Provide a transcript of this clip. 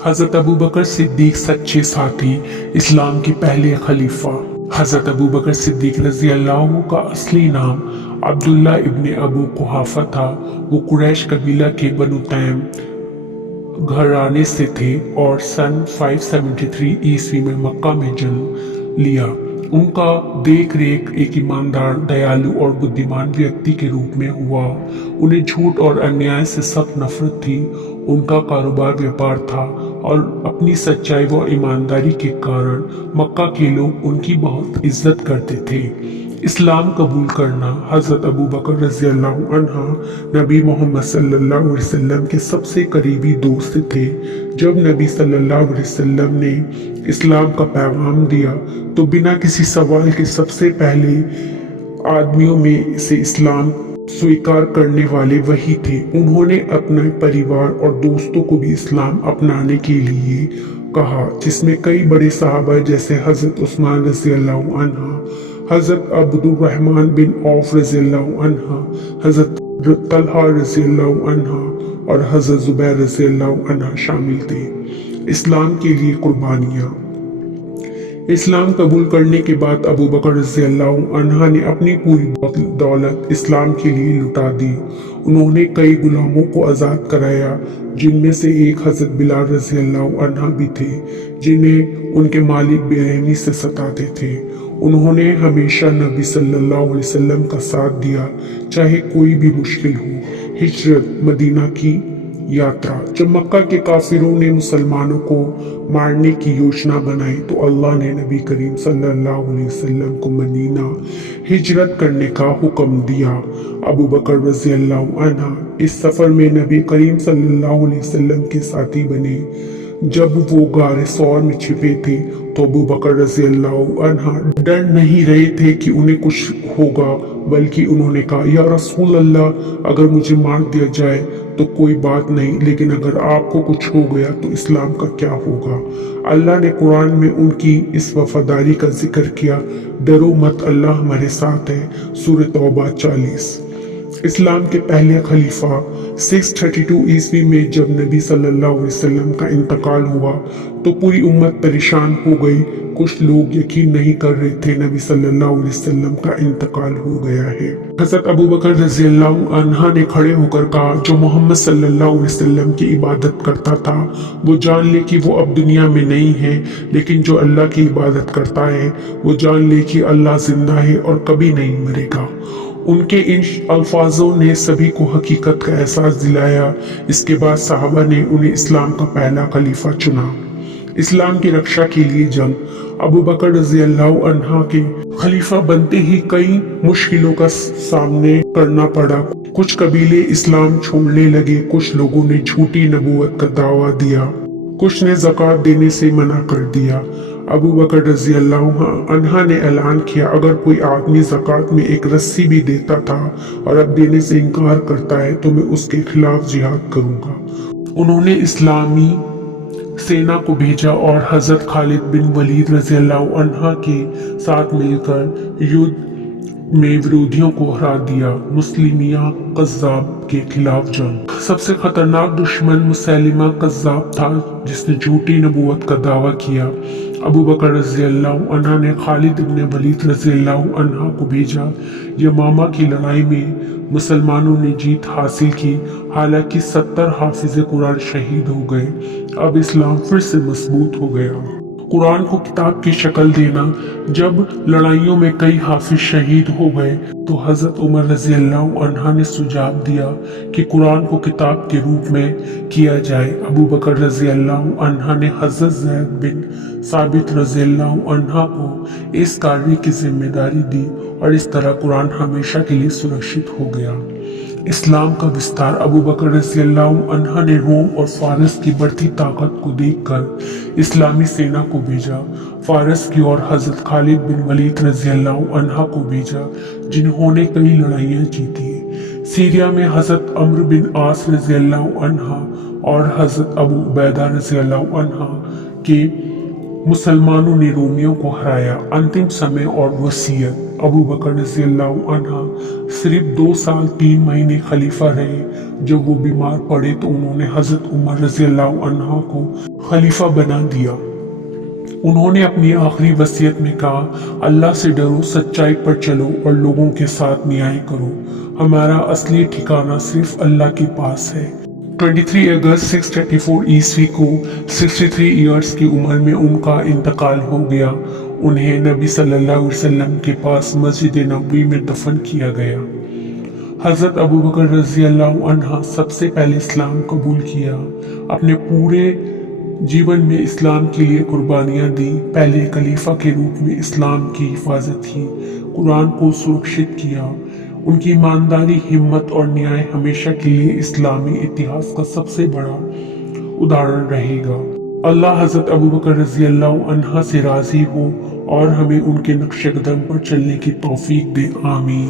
हजरत अबू बकर सिद्दीक सच्चे साथी, इस्लाम के पहले खलीफा। हजरत अबू बकर सिद्दीक रजी अल्लाह का असली नाम अब्दुल्ला इब्ने अबू कुहाफा था। वो कुरैश कबीला के बनु तैम घराने से थे और सन 573 ईस्वी में मक्का में जन्म लिया। उनका देख रेख एक ईमानदार, दयालु और बुद्धिमान व्यक्ति के रूप में हुआ। उन्हें झूठ और अन्याय से सख्त नफरत थी। उनका कारोबार व्यापार था और अपनी सच्चाई व ईमानदारी के कारण मक्का के लोग उनकी बहुत इज्जत करते थे। इस्लाम कबूल करना। हजरत अबू बकर रज़ी अल्लाह अन्हा नबी मोहम्मद सल्लल्लाहु अलैहि वसल्लम के सबसे करीबी दोस्त थे। जब नबी सल्लल्लाहु अलैहि वसल्लम ने इस्लाम का पैगाम दिया तो बिना किसी सवाल के सबसे पहले आदमियों में से इस्लाम स्वीकार करने वाले वही थे। उन्होंने अपने परिवार और दोस्तों को भी इस्लाम अपनाने के लिए कहा, जिसमें कई बड़े सहाबा जैसे हजरत उस्मान रज़ी अल्लाह अन्हा, हजरत अब्दुर्रहमान बिन औफ रज़ी अल्लाह अन्हा, हजरत तलहा रज़ी अल्लाह अन्हा और हजरत जुबैर रज़ी अल्लाह अन्हा शामिल थे। इस्लाम के लिए कुर्बानियाँ। इस्लाम कबूल करने के बाद अबू बकर रज़ी अल्लाह अन्हा ने अपनी पूरी दौलत इस्लाम के लिए लुटा दी। उन्होंने कई गुलामों को आज़ाद कराया, जिनमें से एक हजरत बिलाल रज़ी अल्लाह अन्हा भी थे, जिन्हें उनके मालिक बेरहमी से सताते थे। उन्होंने हमेशा नबी सल्लल्लाहु अलैहि वसल्लम का साथ दिया, चाहे कोई भी मुश्किल हो। हिजरत, मदीना की यात्रा। जब मक्का के काफिरों ने मुसलमानों को मारने की योजना बनाई तो अल्लाह ने नबी करीम सल्लल्लाहु अलैहि वसल्लम को मदीना हिजरत करने का हुक्म दिया। अबू बकर रज़ी अल्लाह अन्हा इस सफर में नबी करीम सल्लल्लाहु अलैहि वसल्लम के साथी बने। जब वो गारे सौर में छिपे थे तो अबू बकर रज़ी अल्लाह अन्हा डर नहीं रहे थे कि उन्हें कुछ होगा, बल्कि उन्होंने कहा, या रसूल अल्लाह, अगर मुझे मार दिया जाए तो कोई बात नहीं, लेकिन अगर आपको कुछ हो गया तो इस्लाम का क्या होगा। अल्लाह ने कुरान में उनकी इस वफादारी का जिक्र किया, डरो मत, अल्लाह हमारे साथ है। सूरह तौबा 40। इस्लाम के पहले खलीफा। 632 ईस्वी में जब नबी सल्लल्लाहु अलैहि वसल्लम का इंतकाल हुआ तो पूरी उम्मत परेशान हो गई। कुछ लोग यकीन नहीं कर रहे थे नबी सल्लल्लाहु अलैहि वसल्लम का इंतकाल हो गया है। हज़रत अबू बकर रज़ी अल्लाह अन्हा ने खड़े होकर कहा, जो मोहम्मद सल्लल्लाहु अलैहि वसल्लम की इबादत करता था वो जान ले कि वो अब दुनिया में नहीं है, लेकिन जो अल्लाह की इबादत करता है वो जान ले कि अल्लाह जिंदा है और कभी नहीं मरेगा। उनके इन अल्फाजों ने सभी को हकीकत का एहसास दिलाया। इसके बाद सहाबा ने उन्हें इस्लाम का पहला खलीफा चुना। इस्लाम की रक्षा के लिए जंग। अबू बकर रज़ी अल्लाह अन्हा के खलीफा बनते ही कई मुश्किलों का सामने करना पड़ा। कुछ कबीले इस्लाम छोड़ने लगे, कुछ लोगों ने झूठी नबूवत का दावा दिया, कुछ ने ज़कात देने से मना कर दिया। अबू बकर रज़ी अल्लाह अन्हा ने ऐलान किया, अगर कोई आदमी ज़कात में एक रस्सी भी देता था और अब देने से इनकार करता है तो मैं उसके खिलाफ जिहाद करूंगा। उन्होंने इस्लामी सेना को भेजा और हजरत खालिद बिन वलीद रज़ी अल्लाह अन्हा के साथ मिलकर युद्ध में विरोधियों को हरा दिया। मुस्लिमिया कज़्ज़ाब के खिलाफ जंग। सबसे खतरनाक दुश्मन मुसैलिमा कज़्ज़ाब था, जिसने झूठी नबूवत का दावा किया। अबू बकर रज़ी अल्लाह अन्हा ने खालिद इब्न वलीद रज़ी अल्लाह अन्हा को भेजा। यमामा की लड़ाई में मुसलमानों ने जीत हासिल की, हालांकि 70 हाफिज़े कुरान शहीद हो गए। अब इस्लाम फिर से मजबूत हो गया। कुरान को किताब की शक्ल देना। जब लड़ाइयों में कई हाफिज शहीद हो गए तो हजरत उमर रज़ी अल्लाह अन्हा ने सुझाव दिया कि कुरान को किताब के रूप में किया जाए। अबू बकर रज़ी अल्लाह अन्हा ने हजरत ज़ैद बिन साबित रज़ी अल्लाह अन्हा को इस कार्य की जिम्मेदारी दी और इस तरह कुरान हमेशा के लिए सुरक्षित हो गया। इस्लाम का विस्तार। अबू बकर रज़ी अल्लाह अन्हा ने रोम और फारस की बढ़ती ताकत को देखकर इस्लामी सेना को भेजा। फारस की ओर हजरत खालिद बिन वलीद रज़ी अल्लाह अन्हा को भेजा, जिन्होंने कई लड़ाइयाँ जीती। सीरिया में हजरत अम्र बिन आस रज़ी अल्लाह अन्हा और हजरत अबू उबैदा रज़ी अल्लाह अन्हा के मुसलमानों ने रोमियों को हराया। अंतिम समय और वसीयत। अबू बकर रज़ी अल्लाह अन्हा सिर्फ 2 साल 3 महीने खलीफा रहे। जब वो बीमार पड़े तो उन्होंने हजरत उमर रज़ी अल्लाह अन्हा को खलीफा बना दिया। उन्होंने अपनी आखिरी वसीयत में कहा, अल्लाह से डरो, सच्चाई पर चलो और लोगों के साथ न्याय करो। हमारा असली ठिकाना सिर्फ अल्लाह के पास है। 23 अगस्त 634 ईस्वी को 63 ईयर्स की उम्र में उनका इंतकाल हो गया। उन्हें नबी सल्लल्लाहु अलैहि वसल्लम के पास मस्जिद नबवी में दफन किया गया। हजरत अबू बकर रज़ी अल्लाह अन्हा सबसे पहले इस्लाम कबूल किया। अपने पूरे जीवन में इस्लाम के लिए कुर्बानियां दी। पहले खलीफा के रूप में इस्लाम की हिफाजत की, कुरान को सुरक्षित किया। उनकी ईमानदारी, हिम्मत और न्याय हमेशा के लिए इस्लामी इतिहास का सबसे बड़ा उदाहरण रहेगा। अल्लाह हजरत अबू बकर रज़ी अल्लाह अन्हा से राजी हो और हमें उनके नक्शे कदम पर चलने की तौफीक दे। आमीन।